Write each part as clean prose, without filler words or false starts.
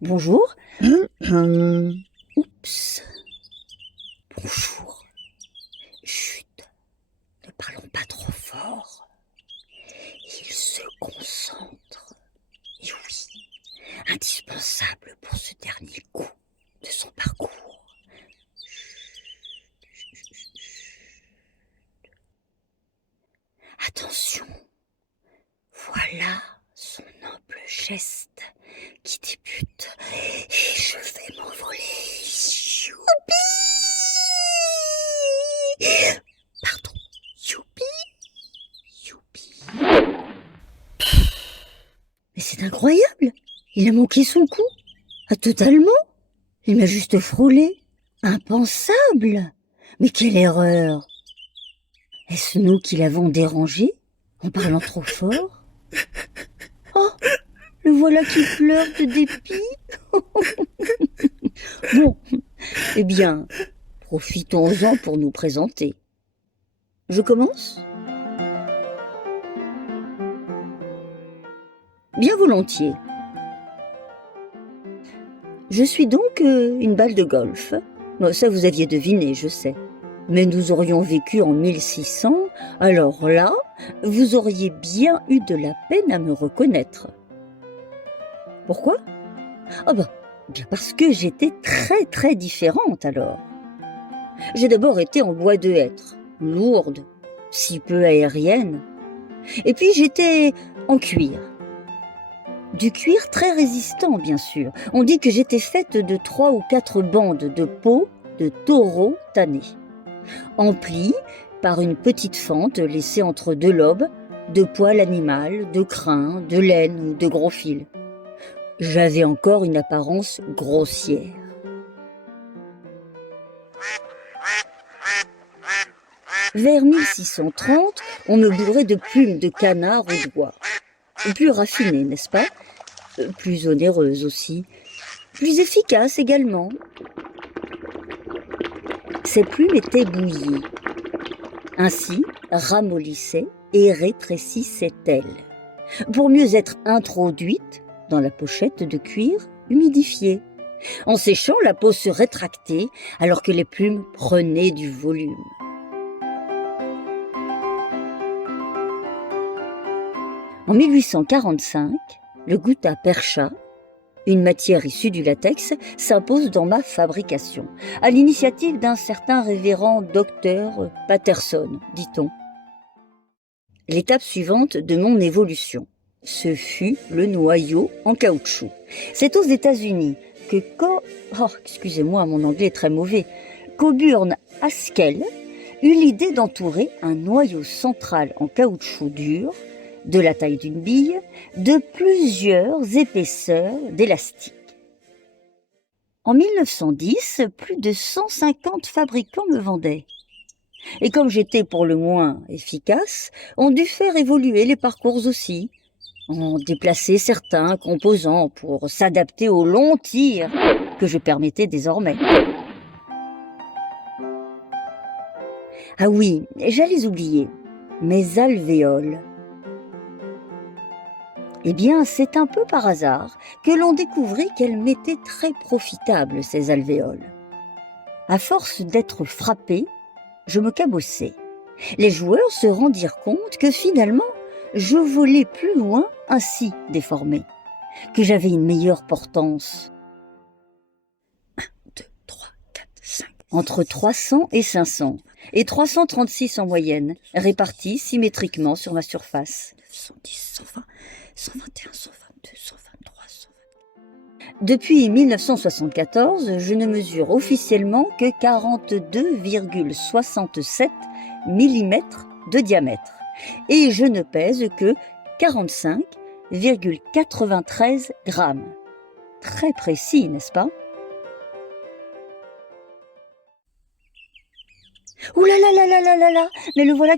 Bonjour. Oups. Bonjour. Chut. Ne parlons pas trop fort. Il se concentre. Et oui, indispensable pour ce dernier coup de son parcours. Attention. Voilà son noble geste qui débute et je vais m'envoler. Youpi! Pardon, youpi, youpi. Mais c'est incroyable, il a manqué son coup. Ah, totalement. Il m'a juste frôlé. Impensable. Mais quelle erreur. Est-ce nous qui l'avons dérangé en parlant trop fort? Oh, le voilà qui pleure de dépit. Bon, eh bien, profitons-en pour nous présenter. Je commence? Bien volontiers. Je suis donc une balle de golf. Bon, ça vous aviez deviné, je sais. Mais nous aurions vécu en 1600, alors là, vous auriez bien eu de la peine à me reconnaître. Pourquoi? Ah ben, bien parce que j'étais très très différente alors. J'ai d'abord été en bois de hêtre, lourde, si peu aérienne. Et puis j'étais en cuir. Du cuir très résistant, bien sûr. On dit que j'étais faite de 3 ou 4 bandes de peau de taureau tanné, emplie par une petite fente laissée entre deux lobes, de poil animal, de crin, de laine ou de gros fil. J'avais encore une apparence grossière. Vers 1630, on me bourrait de plumes de canard au doigt. Plus raffinées, n'est-ce pas? Plus onéreuses aussi. Plus efficaces également. Ces plumes étaient bouillies. Ainsi, ramollissaient et rétrécissaient-elles, pour mieux être introduites dans la pochette de cuir humidifiée. En séchant, la peau se rétractait alors que les plumes prenaient du volume. En 1845, le gutta percha, une matière issue du latex, s'impose dans ma fabrication, à l'initiative d'un certain révérend docteur Patterson, dit-on. L'étape suivante de mon évolution, ce fut le noyau en caoutchouc. C'est aux États-Unis que excusez-moi, mon anglais est très mauvais, Coburn Haskell eut l'idée d'entourer un noyau central en caoutchouc dur, de la taille d'une bille, de plusieurs épaisseurs d'élastique. En 1910, plus de 150 fabricants me vendaient. Et comme j'étais pour le moins efficace, on dut faire évoluer les parcours aussi, en déplacer certains composants pour s'adapter aux longs tirs que je permettais désormais. Ah oui, j'allais oublier, mes alvéoles. Eh bien, c'est un peu par hasard que l'on découvrit qu'elles m'étaient très profitables, ces alvéoles. À force d'être frappé, je me cabossais. Les joueurs se rendirent compte que finalement, je volais plus loin ainsi déformé, que j'avais une meilleure portance. 1, 2, 3, 4, 5. Entre 300 et 500, et 336 en moyenne, répartis symétriquement sur ma surface. 110, 120, 121, 122, 123, 124. Depuis 1974, je ne mesure officiellement que 42,67 mm de diamètre et je ne pèse que 45,93 grammes. Très précis, n'est-ce pas? Ouh là là là là là là là! Mais le voilà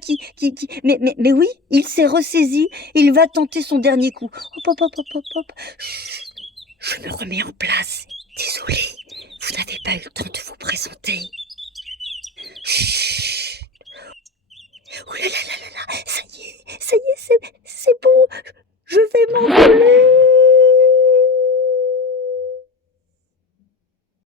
mais oui, il s'est ressaisi, il va tenter son dernier coup. Hop, hop, hop, hop, hop, hop. Chut, je me remets en place. Désolée, vous n'avez pas eu le temps de vous présenter. Chut! Ouh là là là là là! Ça y est, c'est bon, je vais m'envoler!